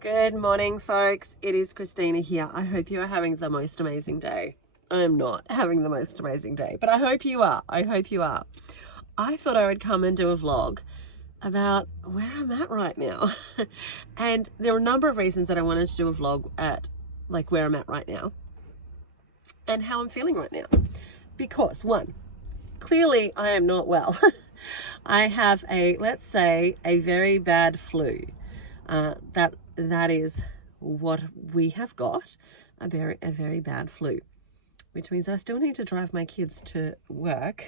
Good morning, folks. It is Christina here. I hope you are having the most amazing day. I am not having the most amazing day, but I hope you are. I hope you are. I thought I would come and do a vlog about where I'm at right now. And there are a number of reasons that I wanted to do a vlog at like where I'm at right now and how I'm feeling right now. Because one, clearly I am not well. I have let's say, a very bad flu. That is what we have got, a very bad flu, which means I still need to drive my kids to work.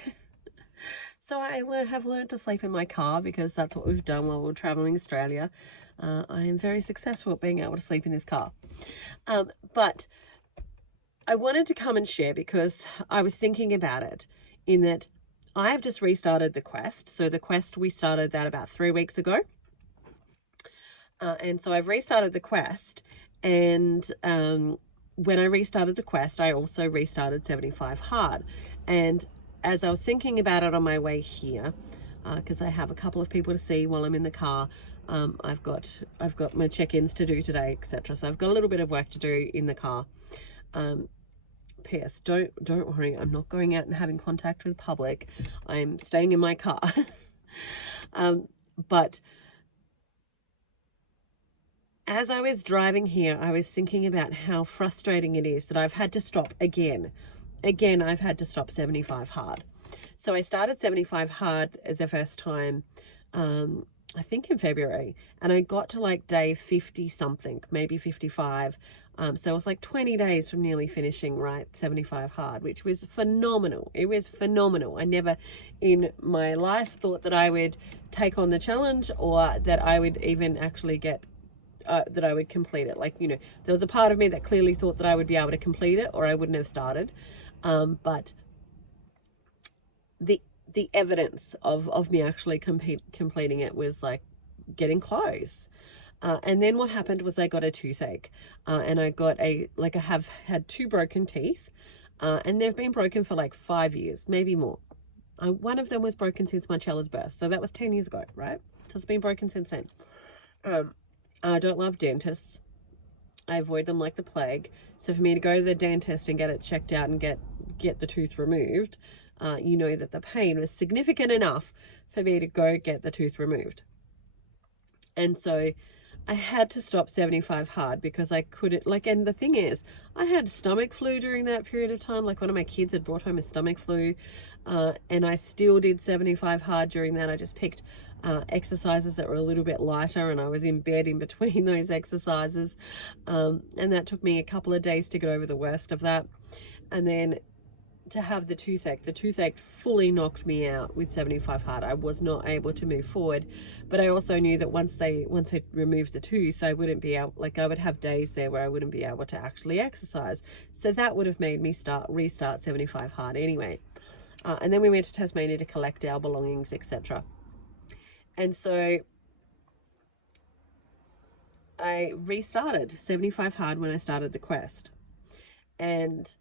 So I have learned to sleep in my car because that's what we've done while we're traveling Australia. I am very successful at being able to sleep in this car. But I wanted to come and share because I was thinking about it in that I have just restarted the quest. So the quest, we started that about 3 weeks ago. And so I've restarted the quest, and when I restarted the quest, I also restarted 75 hard. And as I was thinking about it on my way here, because I have a couple of people to see while I'm in the car, I've got my check-ins to do today, etc. So I've got a little bit of work to do in the car. P.S. Don't worry, I'm not going out and having contact with the public. I'm staying in my car. But as I was driving here, I was thinking about how frustrating it is that I've had to stop again. I've had to stop 75 hard. So I started 75 hard the first time, I think in February, and I got to like day 50 something, maybe 55. So it was like 20 days from nearly finishing, right, 75 hard, which was phenomenal. It was phenomenal. I never in my life thought that I would take on the challenge or that I would even actually get that I would complete it. Like, there was a part of me that clearly thought that I would be able to complete it or I wouldn't have started. But the evidence of me actually completing it was like getting close. And then what happened was I got a toothache, and I got I have had 2 broken teeth, and they've been broken for like 5 years, maybe more. One of them was broken since Marcella's birth. So that was 10 years ago, right? So it's been broken since then. I don't love dentists. I avoid them like the plague. So for me to go to the dentist and get it checked out and get the tooth removed, you know that the pain was significant enough for me to go get the tooth removed. And so I had to stop 75 hard because I couldn't, and the thing is, I had stomach flu during that period of time. Like one of my kids had brought home a stomach flu, and I still did 75 hard during that. I just picked exercises that were a little bit lighter, and I was in bed in between those exercises. And that took me a couple of days to get over the worst of that. And then to have the toothache fully knocked me out with 75 hard. I was not able to move forward, but I also knew that once they removed the tooth, I wouldn't be able, I would have days there where I wouldn't be able to actually exercise. So that would have made me restart 75 hard anyway. And then we went to Tasmania to collect our belongings, etc. And so I restarted 75 hard when I started the quest. And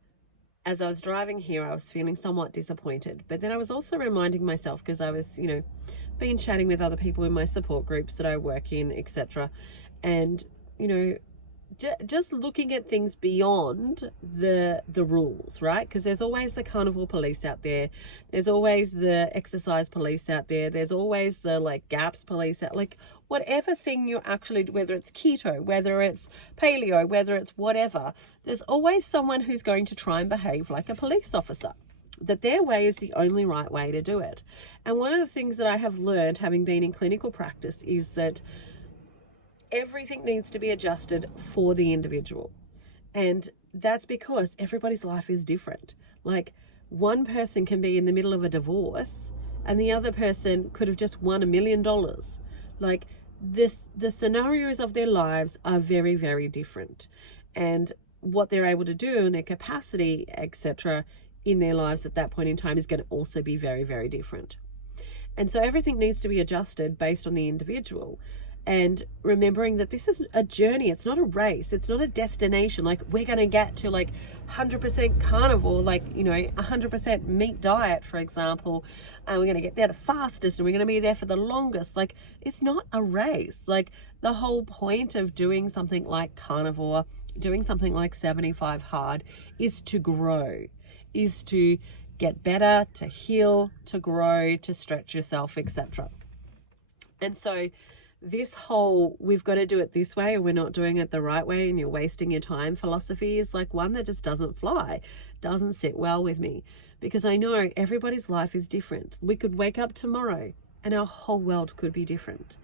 as I was driving here, I was feeling somewhat disappointed. But then I was also reminding myself, because I was, been chatting with other people in my support groups that I work in, etc. And, just looking at things beyond the rules, right? Because there's always the carnivore police out there. There's always the exercise police out there. There's always the GAPS police out, whatever thing you're actually, whether it's keto, whether it's paleo, whether it's whatever, there's always someone who's going to try and behave like a police officer, that their way is the only right way to do it. And one of the things that I have learned, having been in clinical practice, is that everything needs to be adjusted for the individual. And that's because everybody's life is different. Like, one person can be in the middle of a divorce and the other person could have just won $1 million. Like, the scenarios of their lives are very, very different. And what they're able to do and their capacity, etc., in their lives at that point in time is going to also be very, very different. And so everything needs to be adjusted based on the individual. and remembering that this is a journey. It's not a race. It's not a destination. Like, we're going to get to like 100% carnivore, like, you know, 100% meat diet, for example, and we're going to get there the fastest and we're going to be there for the longest. Like, it's not a race. Like, the whole point of doing something like carnivore, doing something like 75 hard, is to grow, is to get better, to heal, to grow, to stretch yourself, etc. And so this whole we've got to do it this way or we're not doing it the right way and you're wasting your time philosophy is like one that just doesn't fly, doesn't sit well with me, because I know everybody's life is different. We could wake up tomorrow and our whole world could be different.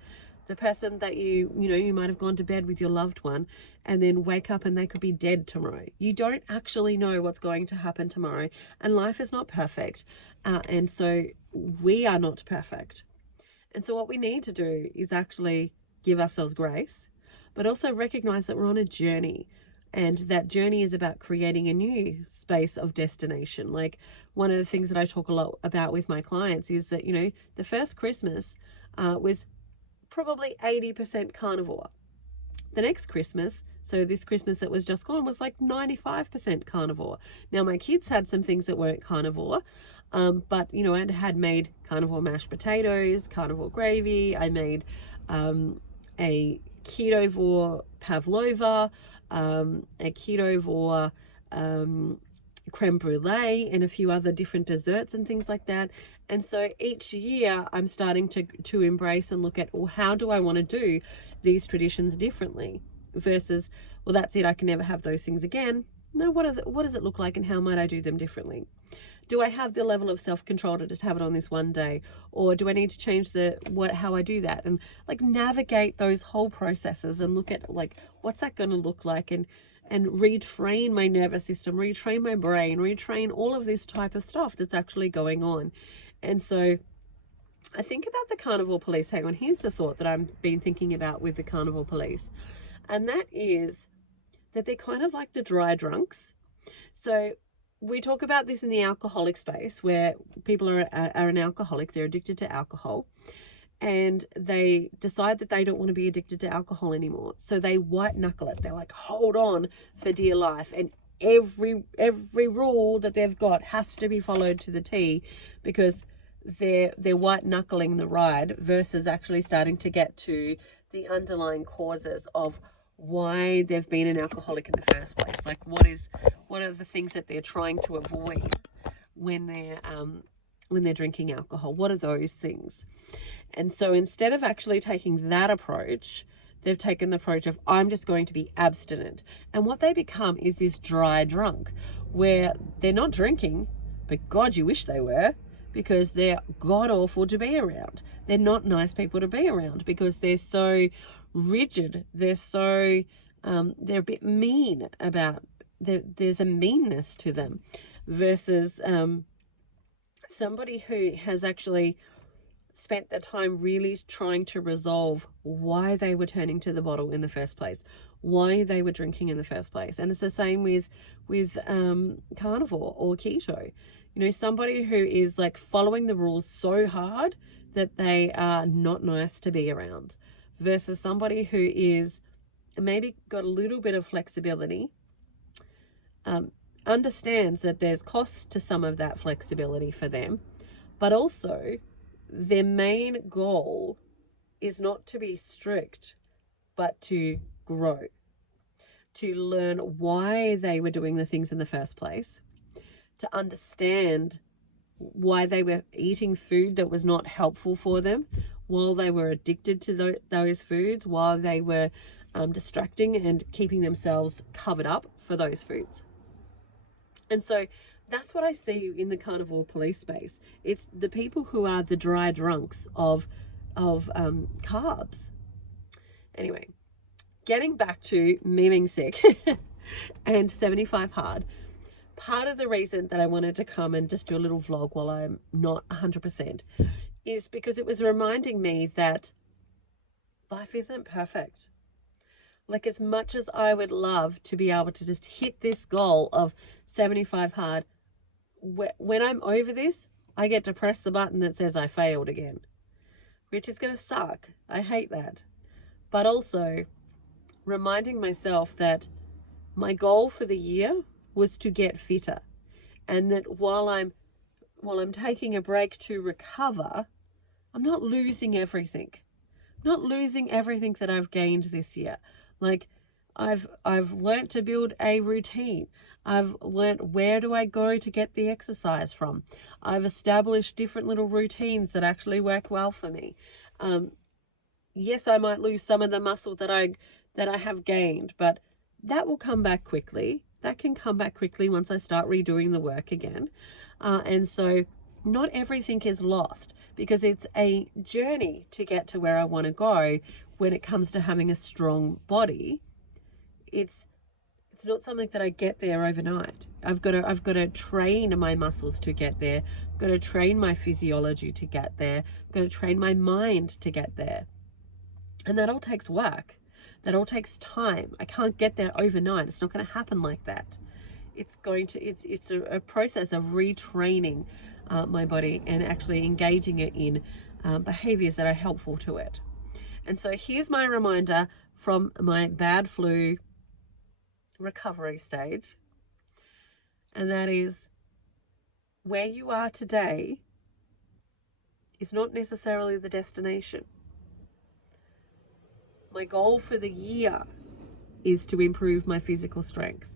The person that you might have gone to bed with your loved one and then wake up and they could be dead tomorrow. You don't actually know what's going to happen tomorrow, and life is not perfect. And so we are not perfect. And so what we need to do is actually give ourselves grace, but also recognize that we're on a journey, and that journey is about creating a new space of destination. Like, one of the things that I talk a lot about with my clients is that, you know, the first Christmas was probably 80% carnivore. The next Christmas, so this Christmas that was just gone, was like 95% carnivore. Now, my kids had some things that weren't carnivore, but, you know, I had made carnivore mashed potatoes, carnivore gravy. I made a ketovore pavlova, a ketovore creme brulee, and a few other different desserts and things like that. And so each year I'm starting to embrace and look at, well, how do I want to do these traditions differently versus, well, that's it, I can never have those things again. No, what does it look like and how might I do them differently? Do I have the level of self-control to just have it on this one day, or do I need to change how I do that, and like navigate those whole processes and look at like what's that going to look like, and retrain my nervous system, retrain my brain, retrain all of this type of stuff that's actually going on. And so I think about the carnivore police. Hang on, here's the thought that I've been thinking about with the carnivore police, and that is that they're kind of like the dry drunks. So we talk about this in the alcoholic space, where people are an alcoholic, they're addicted to alcohol, and they decide that they don't want to be addicted to alcohol anymore. So they white knuckle it. They're like, hold on for dear life. And every rule that they've got has to be followed to the T, because they're white knuckling the ride versus actually starting to get to the underlying causes of why they've been an alcoholic in the first place. Like, what are the things that they're trying to avoid when they're drinking alcohol? What are those things? And so instead of actually taking that approach, they've taken the approach of, I'm just going to be abstinent. And what they become is this dry drunk, where they're not drinking, but God, you wish they were, because they're god awful to be around. They're not nice people to be around because they're so rigid. They're so they're a bit mean about. There's a meanness to them, versus somebody who has actually spent the time really trying to resolve why they were turning to the bottle in the first place, why they were drinking in the first place. And it's the same with carnivore or keto. You know, somebody who is like following the rules so hard that they are not nice to be around, versus somebody who is maybe got a little bit of flexibility, understands that there's costs to some of that flexibility for them, but also their main goal is not to be strict, but to grow, to learn why they were doing the things in the first place, to understand why they were eating food that was not helpful for them, while they were addicted to those foods, while they were distracting and keeping themselves covered up for those foods. And so that's what I see in the carnivore police space. It's the people who are the dry drunks of carbs. Anyway, getting back to me being sick and 75 hard. Part of the reason that I wanted to come and just do a little vlog while I'm not 100% is because it was reminding me that life isn't perfect. Like, as much as I would love to be able to just hit this goal of 75 hard, when I'm over this, I get to press the button that says I failed again, which is going to suck. I hate that. but also reminding myself that my goal for the year was to get fitter, and that while I'm taking a break to recover, I'm not losing everything. Not losing everything that I've gained this year. Like, I've learnt to build a routine. I've learnt where do I go to get the exercise from. I've established different little routines that actually work well for me. Yes, I might lose some of the muscle that I have gained, but that will come back quickly. That can come back quickly once I start redoing the work again. And so not everything is lost, because it's a journey to get to where I want to go when it comes to having a strong body. It's not something that I get there overnight. I've got to train my muscles to get there. I've got to train my physiology to get there. I've got to train my mind to get there. And that all takes work. That all takes time. I can't get there overnight. It's not going to happen like that. It's a process of retraining my body and actually engaging it in behaviors that are helpful to it. And so here's my reminder from my bad flu recovery stage. And that is, where you are today is not necessarily the destination. My goal for the year is to improve my physical strength.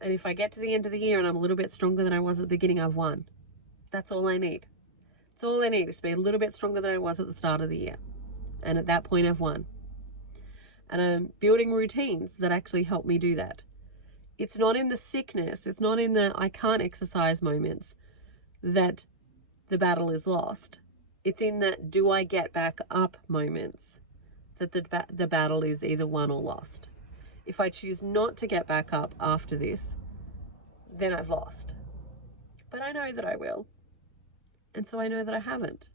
And if I get to the end of the year and I'm a little bit stronger than I was at the beginning, I've won. That's all I need. That's all I need, is to be a little bit stronger than I was at the start of the year. And at that point, I've won. And I'm building routines that actually help me do that. It's not in the sickness, it's not in the I can't exercise moments that the battle is lost. It's in that do I get back up moments that the battle is either won or lost. If I choose not to get back up after this, then I've lost. But I know that I will. And so I know that I haven't.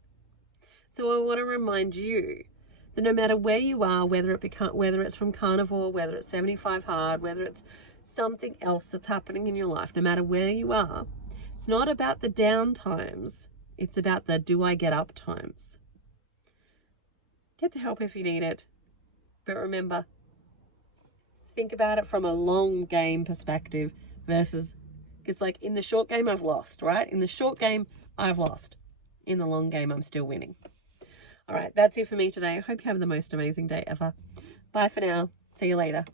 So I want to remind you that no matter where you are, whether it's from Carnivore, whether it's 75 Hard, whether it's something else that's happening in your life, no matter where you are, it's not about the down times. It's about the do I get up times. Get the help if you need it. But remember, think about it from a long game perspective versus, because like in the short game, I've lost, right? In the short game, I've lost. In the long game, I'm still winning. All right, that's it for me today. I hope you have the most amazing day ever. Bye for now. See you later.